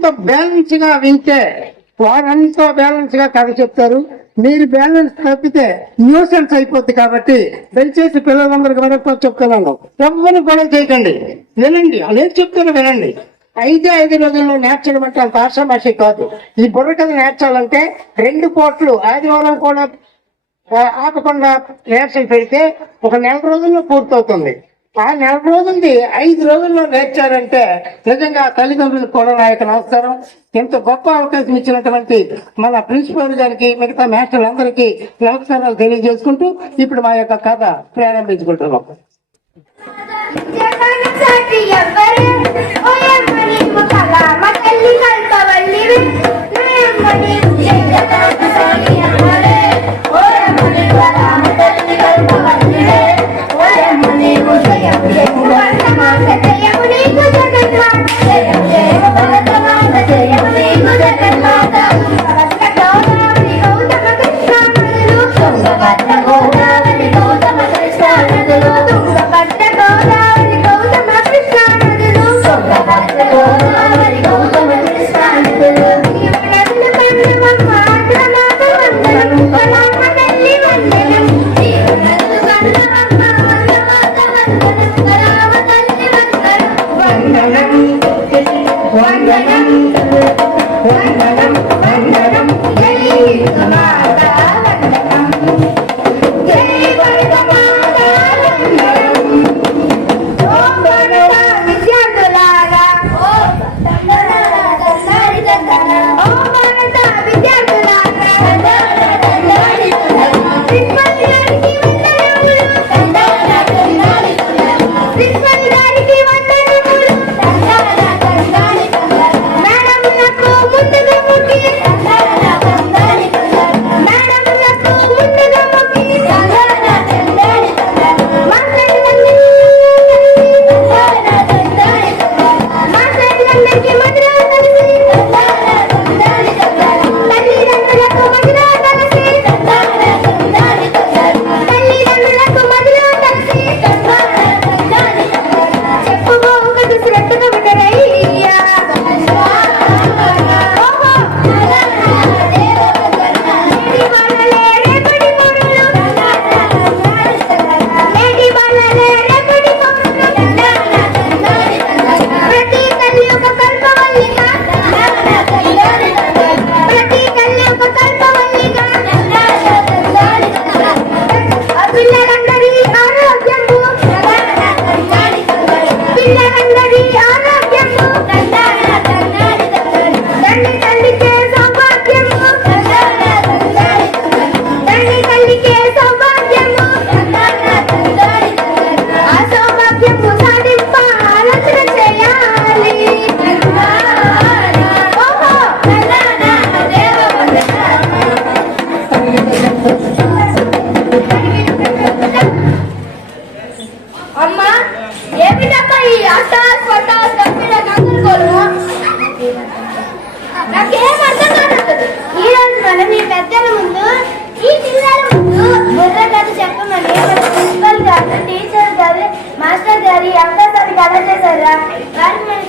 ఎంత బ్యాలెన్స్ గా వింటే వారంతా బ్యాలెన్స్ గా కథ చెప్తారు. మీరు బ్యాలెన్స్ తప్పితే న్యూసెన్స్ అయిపోద్ది. కాబట్టి దయచేసి పిల్లలందరికీ మరొకటి చెప్తున్నాను, ఎవరిని గొడవ చేయకండి, వినండి, అనేది చెప్తాను వినండి. 5 రోజుల్లో నేర్చడం అంటే అంత ఆషామాషి కాదు. ఈ బుర్రకథ నేర్చాలంటే 2 పూటలు ఆదివారం కూడా ఆపకుండా నేర్చలు పెడితే 1 నెల రోజుల్లో పూర్తవుతుంది. ఆ 1 నెల రోజులది 5 రోజుల్లో నేర్చారంటే నిజంగా తల్లిదండ్రులకు కూడా నా యొక్క నమస్కారం. ఎంత గొప్ప అవకాశం ఇచ్చినటువంటి మన ప్రిన్సిపల్ గారికి, మిగతా మాస్టర్లందరికీ నమస్కారాలు తెలియజేసుకుంటూ ఇప్పుడు మా యొక్క కథ ప్రారంభించుకుంటున్నాం.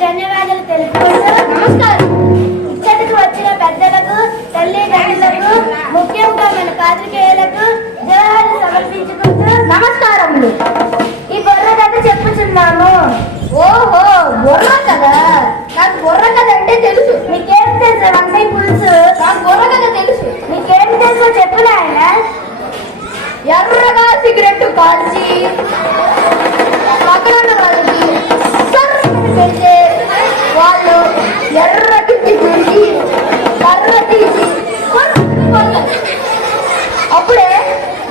ధన్యవాదాలు తెలుపుకుంటూ నమస్కారం. ఇచ్చటికి వచ్చిన పెద్దలకు, తల్లిదండ్రులకు, ముఖ్యంగా మన పాత్రికేయులకు జవాబులు సమర్పించుకుంటూ నమస్కారములు. ఈ బుర్ర కథ చెప్పుచున్నాము. ఓహో, బుర్ర కథ. నాకు బుర్ర కథ అంటే తెలుసు. మీకేం తెలుసు? వంకాయ పులుసు. నాకు బుర్ర కథ తెలుసు. మీకేం తెలుసో చెప్పు నాయన. ఎర్రగా సిగరెట్ కాల్చి పక్కన వాళ్ళకి పెడితే వాళ్ళు ఎర్రకి తీసి కర్ర తీసి అప్పుడే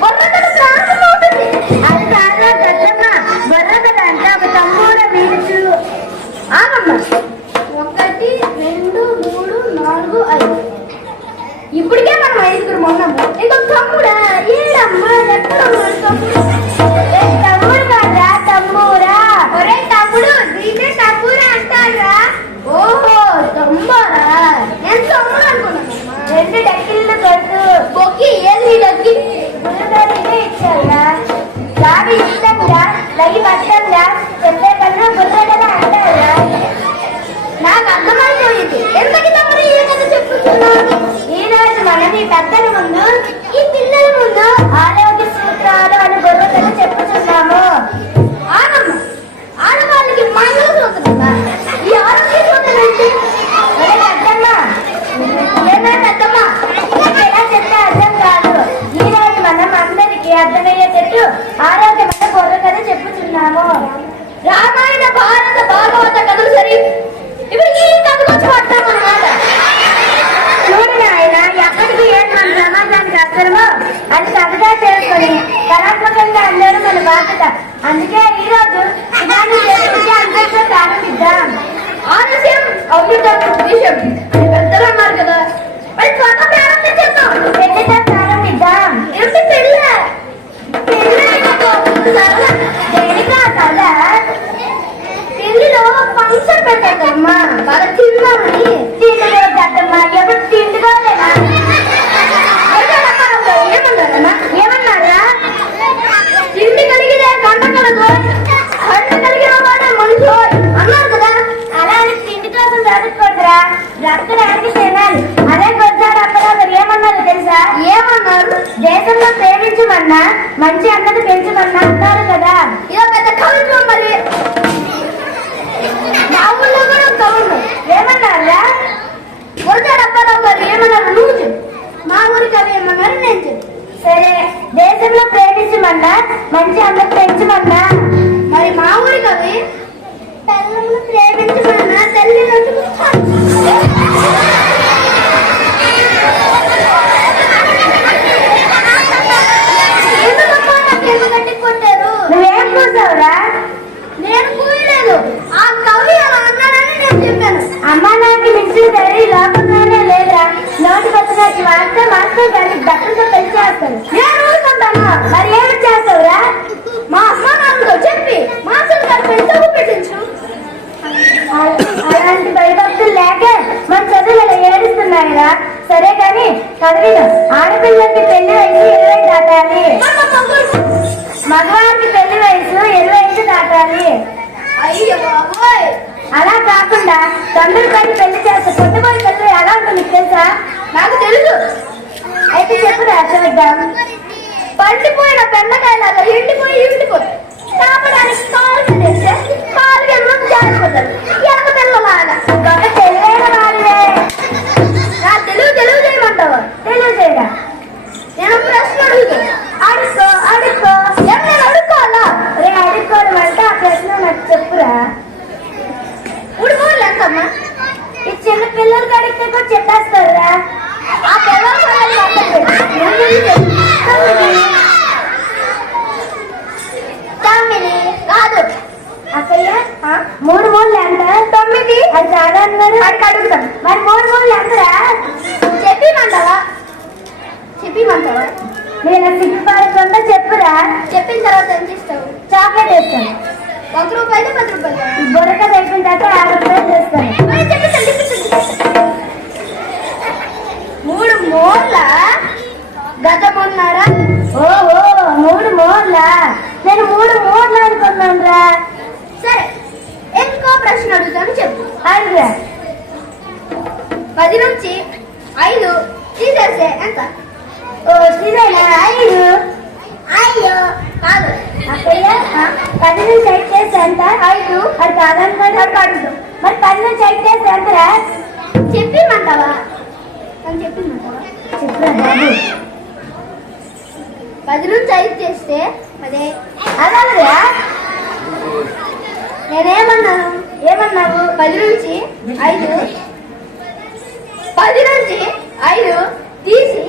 బొర్రకథ ప్రారంభమవుతుంది. అది కాదు పెద్దమ్మ, బొర్రకథ అంటే ఒక తమ్ముడ వీడుచు. ఆగమ్మ, 1 2 3 4 5. ఇప్పటికే మనం 5గురు మొన్నము. ఇంకో తమ్ముడా? ఏడమ్మా, ఎక్కడ తమ్ముడు? తమ్ముడు కాదా, తమ్మురా. ఒరే తమ్ముడు, దీన్నే తమ్మురా అంటారా? ఓహో, తమ్మురా. నేను తమ్ముడు అనుకున్నాను. 2 డక్కిళ్ళు కొడుతూ బొక్కి ఏది డక్కి బుర్రదారినే ఇచ్చారా? గాడి ఇష్టంగా లగి పట్టంగా చెప్పే కన్నా బుర్ర కదా అంటారా? నాకు అర్థమైపోయింది. ఎంత బాధ్యత. అందుకే ఈ రోజు ఇలాంటి చేసి అందరితో ప్రారంభిద్దాం. ఆలస్యం అమృతం విషయం పెద్దలు అన్నారు కదా, మరి త్వరగా ప్రారంభించేద్దాం. పెళ్లితో ప్రారంభిద్దాం. ఏమిటి పెళ్ళ పెళ్లిలో ఫంక్షన్ పెట్టాకమ్మా, బాగా తిన్నామని తిండిగా దట్టమ్మా. ఎవరు తిండిగా లేదా ఏమన్నారమ్మా? ఏమన్నారా? తిండి కలిగితే గంట కలదు, గంట కలిగిన వాడే మనిషి అన్నారు కదా. అలా అని తిండి కోసం చదువుకోవద్దురా, రక్తడానికి తినాలి. అదే గొజ్జాడు అప్పరాజు ఏమన్నారు తెలుసా? ఏమన్నారు? దేశంలో ప్రేమించమన్నా మంచి అన్నది పెంచమన్నా అన్నారు కదా. ఇదో పెద్ద కవులు. మరి మా ఊళ్ళో కూడా కవులు ఏమన్నారా? గొజ్జాడు అప్పరావు గారు ఏమన్నారు? నువ్వు చెప్పు. మా ఊరి కవి ఏమన్నారు? నేను చెప్పు. సరే, దేశంలో ప్రేమించమన్నా మంచి అన్నది పెంచమన్నా. మరి మా ఊరి కవి పిల్లలను ప్రేమించమన్నా తల్లిదండ్రులు నువ్వేం కూర్చోవురా? నేను కూయలేదు. ఆ కవి అలా అన్నాడని నేను చెప్పాను. అమ్మా నాటి మించి తల్లి లోకంగానే లేదా? నోటి పచ్చగాకి వాడితే మాస్టర్ గారి బట్టలతో పెళ్లి చేస్తాను. నేను ఊరుకుంటాను. మరి ఏమి చేస్తావురా? మా అమ్మ నాన్నతో చెప్పి మాస్టర్ గారి పెళ్లి పెట్టించు. అలాంటి భయభక్తులు లేక మన చదువులు ఏడుస్తున్నాయిరా. సరే కానీ చదివిన ఆడపిల్లకి పెళ్లి వయసు 20 దాటాలి, మగవారికి పెళ్లి వయసు 25 దాటాలి. అలా కాకుండా తొందరపడి పెళ్లి చేస్తే పొట్టుబడి పెళ్లి ఎలా ఉంటుంది తెలుసా? నాకు తెలుసు. అయితే చెప్పురా చూద్దాం. పండిపోయిన బెండకాయలాగా ఎండిపోయి కాపడానికి కాలు తెస్తే కాలు వెళ్ళి జారిపోతారు. ఎనక పిల్లలాగా గొప్ప తెలివైన వాళ్ళే. నా తెలుగు చేయమంటావా? తెలుగు చేయడా? నేను ప్రశ్న అడుక్కో. నేను అడుక్కోవాలా? రే అడుక్కోవడం అంటే ఆ ప్రశ్న నాకు చెప్పురా. ఉడిపోలే ఎంతమ్మా? ఈ చిన్న పిల్లలకి అడిగితే కూడా చెప్పేస్తారా? ఆ పిల్లలు కాదు అక్కయ్య. 3 మూడు ఎంత? 9. అది చాలా అన్నారు. అడిగి అడుగుతాను. మరి 3 మూడు ఎంతరా? చెప్పిమంటావా? నేను సిగ్గుపడకుండా చెప్పురా. చెప్పిన తర్వాత ఎంత ఇస్తావు? చాక్లెట్ వేస్తాను. 1 రూపాయలు 10 రూపాయలు. బొరక తెప్పిన తర్వాత 50 రూపాయలు చేస్తాను. 3 మూర్ల గతమున్నారా? ఓహో 3 మూర్ల. నేను 3 మూర్లు అనుకున్నాను రా. సరే, ఇంకో ప్రశ్న అడుగుతాను, చెప్పు. అడుగురా. 10 నుంచి 5 తీసేస్తే ఎంత? ఓ తీసేనా? 5. అయ్యో కాదు అక్కయ్య. 10 నుంచి 5 చేస్తే ఎంత? 5. అది కాదనుకోండి. అడుగుతాం. మరి 10 నుంచి 5 చేస్తే ఎంతరా? చెప్పిమంటావా? చెప్పురా బాబు. 10 నుంచి 5 చేస్తే అదే అదనరా? నేనేమన్నాను? ఏమన్నావు? 10 నుంచి 5 తీసి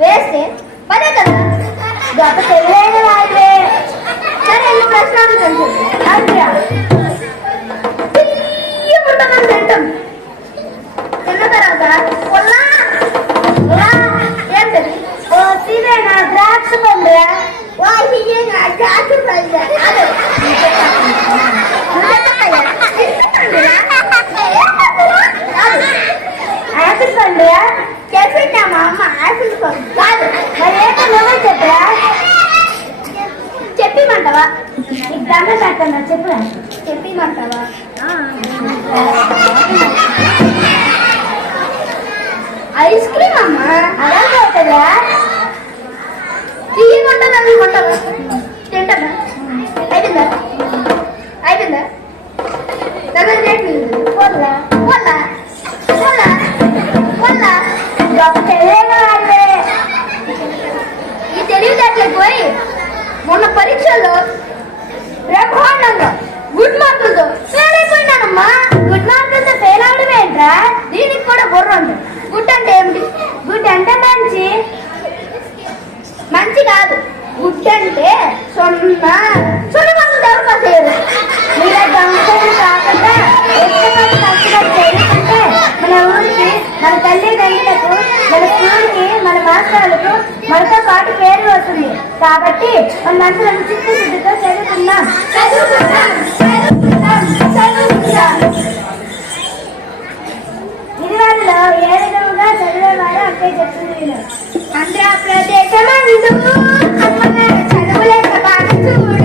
వేస్తే 10 కదా. గొప్ప తెలివైన వాళ్ళే. సరే, ఎన్ని ప్రశ్న అడుగుతాను. తింటాం. తిన్న తర్వాత ఏంటది? ఓ సీదేనా? ద్రాక్ష పండుగ. ద్రాక్ష పండుగ యాపిల్ పండుగ చెప్పినామా అమ్మ? యాపిల్ పండుగ కాదు. మరి ఏంటో నువ్వే చెప్పరా? చెప్పిమంటావా? నీకు దండ పెట్టన్నా చెప్పురా. చెప్పిమంటావా? ఐస్ క్రీమ్ అమ్మా. అలా అవుతుందా? తీయమంటావా? అనుకుంటావా? తింటావా? అయిపోయిందా? దాని రేట్ పోలా ఈ తెలివితేటలకు పోయి మొన్న పరీక్షల్లో బ్రహ్మాండంగా గుడ్ మార్కులతో ఫెయిల్ అయిపోయినానమ్మా. గుడ్ మార్కులతో ఫెయిల్ అవడం ఏంట్రా? దీనికి కూడా బుర్ర ఉంది. గుడ్ అంటే ఏమిటి? గుడ్ అంటే మంచి కాదు. గుడ్ అంటే 0 అక్షరాలకు మనతో పాటు పేరు వస్తుంది. కాబట్టి మనందరం చిత్తశుద్ధితో చదువుకుందాం. ఇరువారిలో ఏ విధముగా చదివేవారు అక్కడే చెప్తుంది. ఆంధ్రప్రదేశమందు అమ్మగారు చదువులేక బాగా చూడు.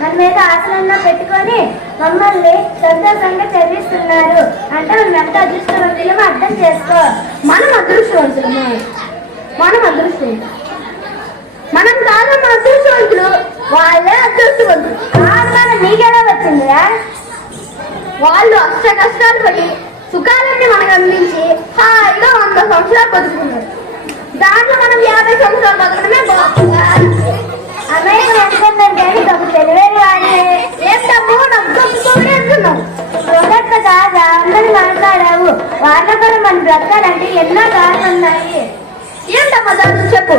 మన మీద ఆశలన్నా పెట్టుకొని మమ్మల్ని సంతోషంగా చదివిస్తున్నారు అంటే మనం ఎంత అదృష్టవంతులమో అర్థం చేసుకో. మనం అదృష్టవంతులము, మనం కాదు మన అదృష్టవంతులు, వాళ్ళే అదృష్టవంతులు. ఆహ్వానం నీకెలా వచ్చిందిరా? వాళ్ళు అష్ట కష్టాలు పడి సుఖాలన్నీ మనకు అందించి హాయిగా 100 సంవత్సరాలు బతుకుతున్నారు. దాంట్లో మనం 50 సంవత్సరాలు బతకడమే బాగుందా? అమెరికా అనుకుంటాం కానీ డబ్బు తెలివేది కానీ ఏం డబ్బు డబ్బుకోడే అంటున్నాం. ఒకటి కాదా అందరూ మాట్లాడావు. వాళ్ళ కూడా మనం బ్రతకాలంటే ఎన్నో కారణాలు ఉన్నాయి. ఏంటమ్మా దాని చెప్పు.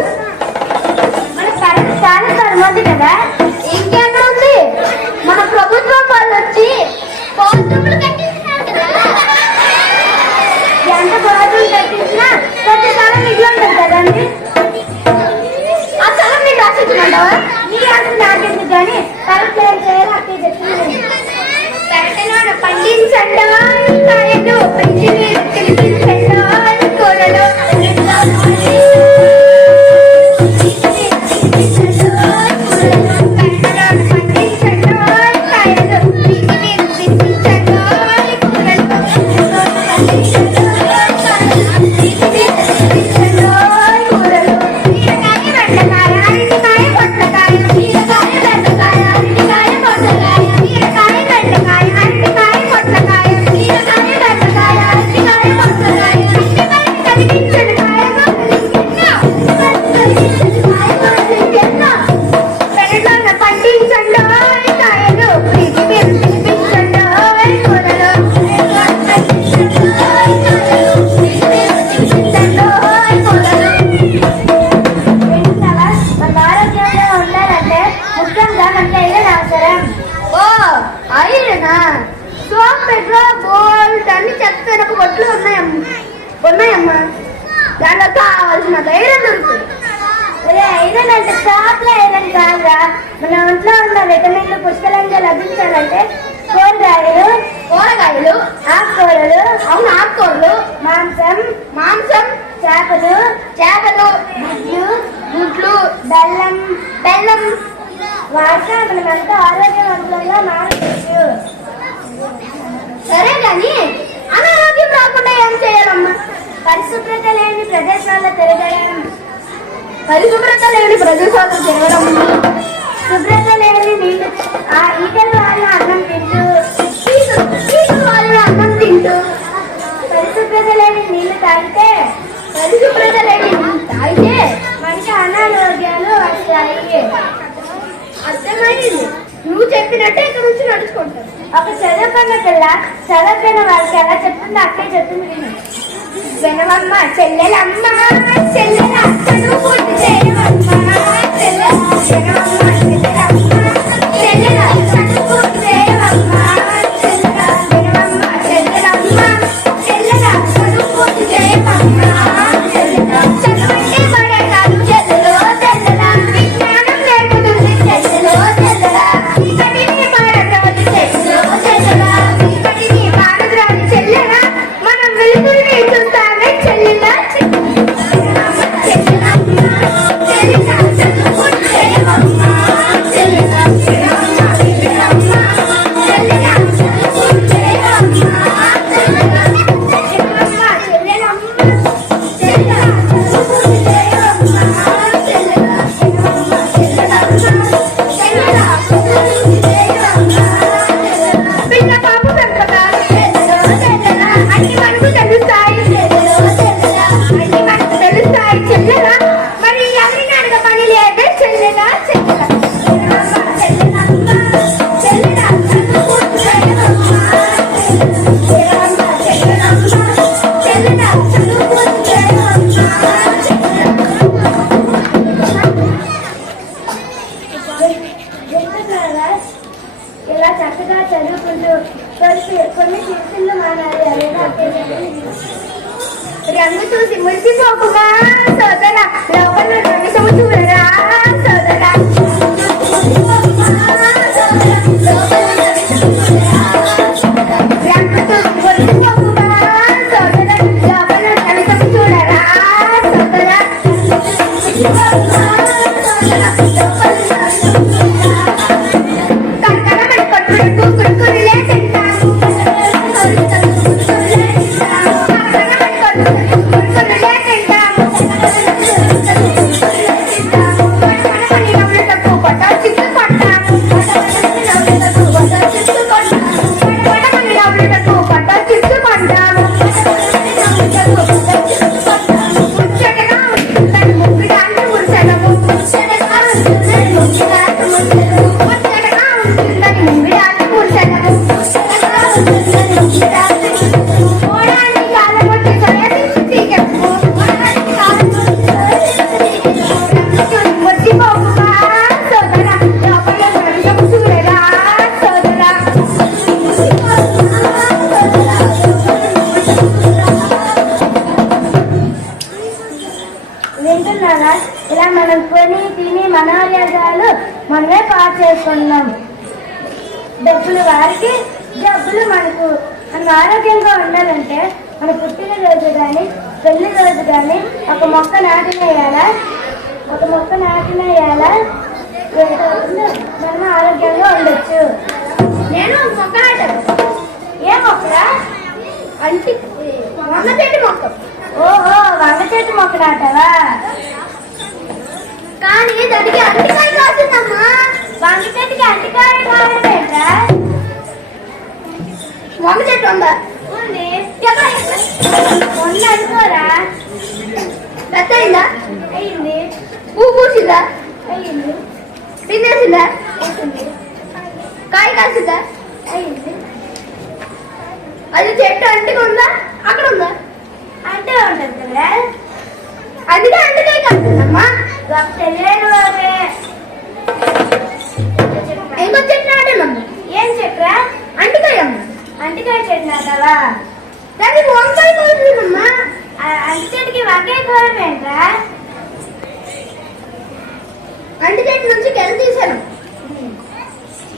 మన కరెంట్ చాలా ఉంది కదా, ఇంకెక్కడ ఉంది? మన ప్రభుత్వం వాళ్ళు వచ్చి బాత్రూమ్లు కట్టించినారు కదా. ఎంత బాత్రూమ్ కట్టించినా ప్రతి కాలం ఇల్లు ఉంటుంది కదండి. ఆ స్థలం మీకు రాసిచ్చుకుంటావా? నీ ఆశ నాకెందుకు కానీ కరెక్ట్ ఏం చేయాలి అక్కడ చెప్తున్నాను. కరెక్ట్ పండించండి కాయలు పిలిపించండి కూరలు సోంపేటలో బోల్ట్ అన్ని చెత్త వెనక కొట్లు ఉన్నాయమ్మా దాంట్లో కావాల్సిన ఐరన్ దొరుకుతుంది. ఐరన్ అంటే షాప్లో ఐరన్ కాదురా, మన ఒంట్లో ఉన్న విటమిన్లు పుష్కలంగా లభించాలంటే కూరగాయలు ఆకుకూరలు, అవును ఆకుకూరలు, మాంసం, చేపలు, గుడ్లు, బెల్లం వాటితో మనమంతా ఆరోగ్యవంతంగా మారవచ్చు. సరే కానీ అనారోగ్యం రాకుండా ఏం చేయాలమ్మా? పరిశుభ్రత లేని ప్రదేశాల్లో తిరగడం, శుభ్రత లేని నీళ్ళు, ఈగల వాళ్ళ అన్నం తింటూ పరిశుభ్రత లేని నీళ్లు తాగితే మనకి అనారోగ్యాలు వస్తాయి. అర్థమైంది? నువ్వు చెప్పినట్టే ఇక్కడ నుంచి నడుచుకుంటావు. ఒక చదువుకున్న పిల్ల చదువుకున్న వాళ్ళకి ఎలా చెప్తుందో అక్కే చెప్తుంది వినవమ్మ. చెల్లెలమ్మ చదువు పూర్తి చేయవమ్మ. చెల్లెలమ్మ చదువు పూర్తి చేయవమ్మ. వినవమ్మ చెల్లెలమ్మ చదువు పూర్తి చేయవమ్మ. చదువుంటే పడే కాదు చెల్లెలో చెల్లెల, విజ్ఞానం నేర్పుతుంది చెల్లెలో చెల్లెల. కఠిన మారద్రాని చెల్లెలో చెల్లెల, కఠిన మారద్రాని చెల్లెల. మనం వెలుగుల్ని చూస్తామే చెల్లెల. మరి ఎవరిని అడగ పని లేదే చెల్లెలా చెల్లెలా. ఇలా చక్కగా చదువుకుంటూ కొన్ని శిక్షలు మానాలి. రంగు చూసి మురిసిపోకుమా సోదర, లోపల రవిసము చూడరా సోదర. రంగు చూసి మురిసిపోకుమా సోదర, లోపల రవిసము చూడరా సోదర. కనకనమని కొట్టుడు కురుకురులే తింటాను. వింటున్నారా? ఇలా మనం కొని తిని మనోర్యాలు మనమే పాటు చేసుకున్నాం. డబ్బులు వారికి, డబ్బులు మనకు. మనం ఆరోగ్యంగా ఉండాలంటే మన పుట్టినరోజు కానీ పెళ్లి రోజు కానీ ఒక మొక్క నాటినేయాలా. మనం ఆరోగ్యంగా ఉండొచ్చు. నేను మొక్క నాటాను. ఏ మొక్కరా? వంగ చెట్టు మొక్క. ఓహో, వంగ చెట్టు మొక్క నాటావా? కానీ దానికి అంటికాయ కాస్తుందమ్మా. వంగ చెట్టుకి అంటికాయ కావడం ఏంట్రా? వంగ చెట్టు ఉందా? ఉంది. అనుకోరా. పెద్ద అయిందా? అయింది. పువ్వు పూసిందా? అయింది. తినేసిందా? వేసింది. కాయ కాసిందా? అయింది. అది చెట్టు అంటిగా ఉందా? అక్కడ ఉందా? అంటే ఉంటుంది కదా. అందుకే అంటికాయ కాస్తుందమ్మా. తెలియని వారే. ఇంకో చెట్టు నాటేమమ్మా. ఏం చెట్టురా? అంటికాయ అమ్మ. దానికి వంకాయ కోసిందమ్మా. అంటి చెట్టుకి వంకాయ కోరం ఏంట్రా? అంటి చెట్టు నుంచి గెల తీశాను,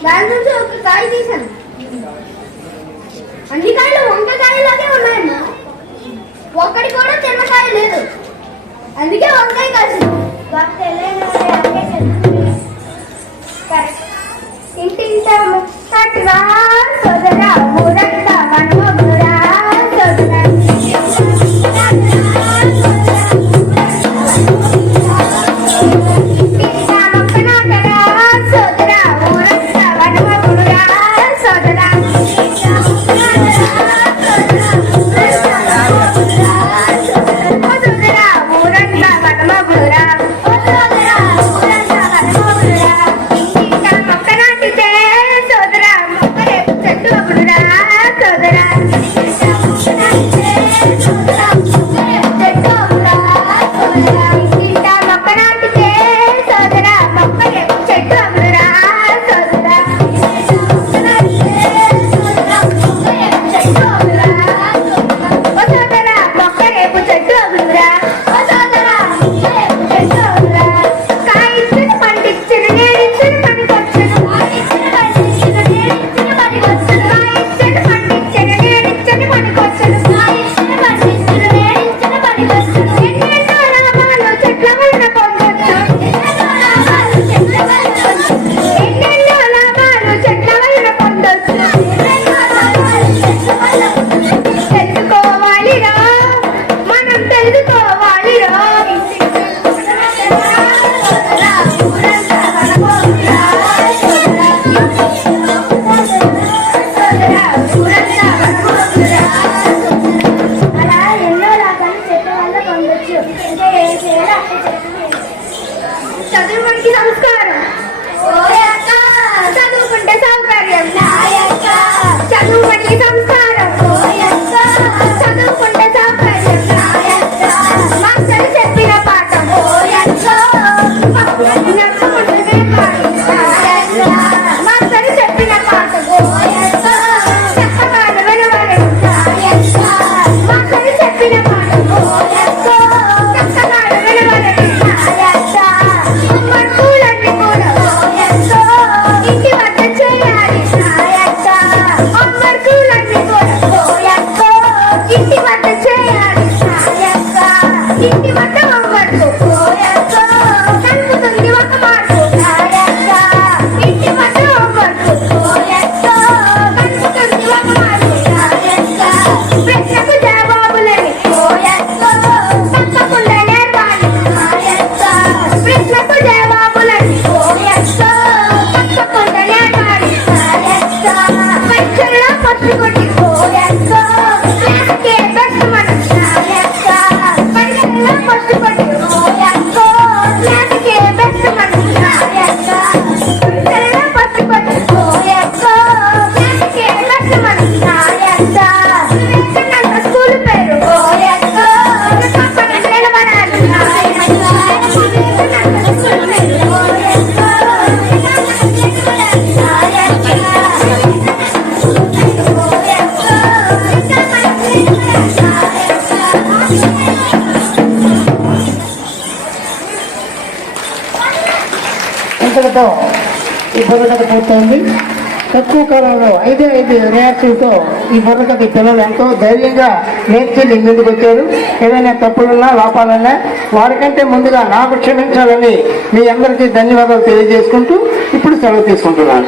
దాని నుంచి ఒక కాయ తీశాను. అన్ని కాయలు వంకాయలాగే ఉన్నాయమ్మా, ఒక్కడి కూడా తిన్నకాయ లేదు, అందుకే వంకాయ కాసింది. ఇంటింట ముక్కట్రా సోదరా ఊరంట వనమగురా సోదరా చదువుకుంటే సంస్కారం, చదువుకుంటే సౌకర్యం, చదువుకుంటే సంస్కారం, చదువుకుంటే సౌకర్యం, మాస్టర్ చెప్పిన పాఠం మాస్టర్ చెప్పిన పాఠం చెప్పగానే వినవలెను, మాస్టర్ చెప్పిన పాఠం చెప్పగానే వినవలెను. ఇంటి వద్ద చేయాలి హోంవర్కులన్నీ కూడా ఇంటి వద్ద చేయాలి, ఇంటి వద్ద హోంవర్క్ కలుపుతుంది ఒక మార్పు, ఇంటి వద్ద హోంవర్క్ కలుపుతుంది ఒక మార్పు. ప్రశ్నకు జవాబులని తప్పకుండా నేర్పాలి, ప్రశ్నకు జవాబులని తప్పకుండా నేర్పాలి. పరీక్షల్లో పట్టుకొట్టి క్లాస్కే బెస్ట్ మనం, పరీక్షల్లో పట్టుకొట్టి క్లాస్కే బెస్ట్ మనం, పరీక్షల్లో పట్టుకొట్టి క్లాస్కే బెస్ట్ మనం. వివేకానంద స్కూల్ పేరు తప్పక నిలబడాలి, వివేకానంద స్కూల్ పేరు ఇంతటితో ఈ బుర్రకథ పూర్తయింది. తక్కువ కాలంలో 5 రియాక్షన్తో ఈ బుర్రకథ పిల్లలు ఎంతో ధైర్యంగా నేర్చుకుని ముందుకు వచ్చారు. ఏదైనా తప్పులున్నా లోపాలన్నా వారికంటే ముందుగా నాకు క్షమించాలని మీ అందరికీ ధన్యవాదాలు తెలియజేసుకుంటూ ఇప్పుడు సెలవు తీసుకుంటున్నాను.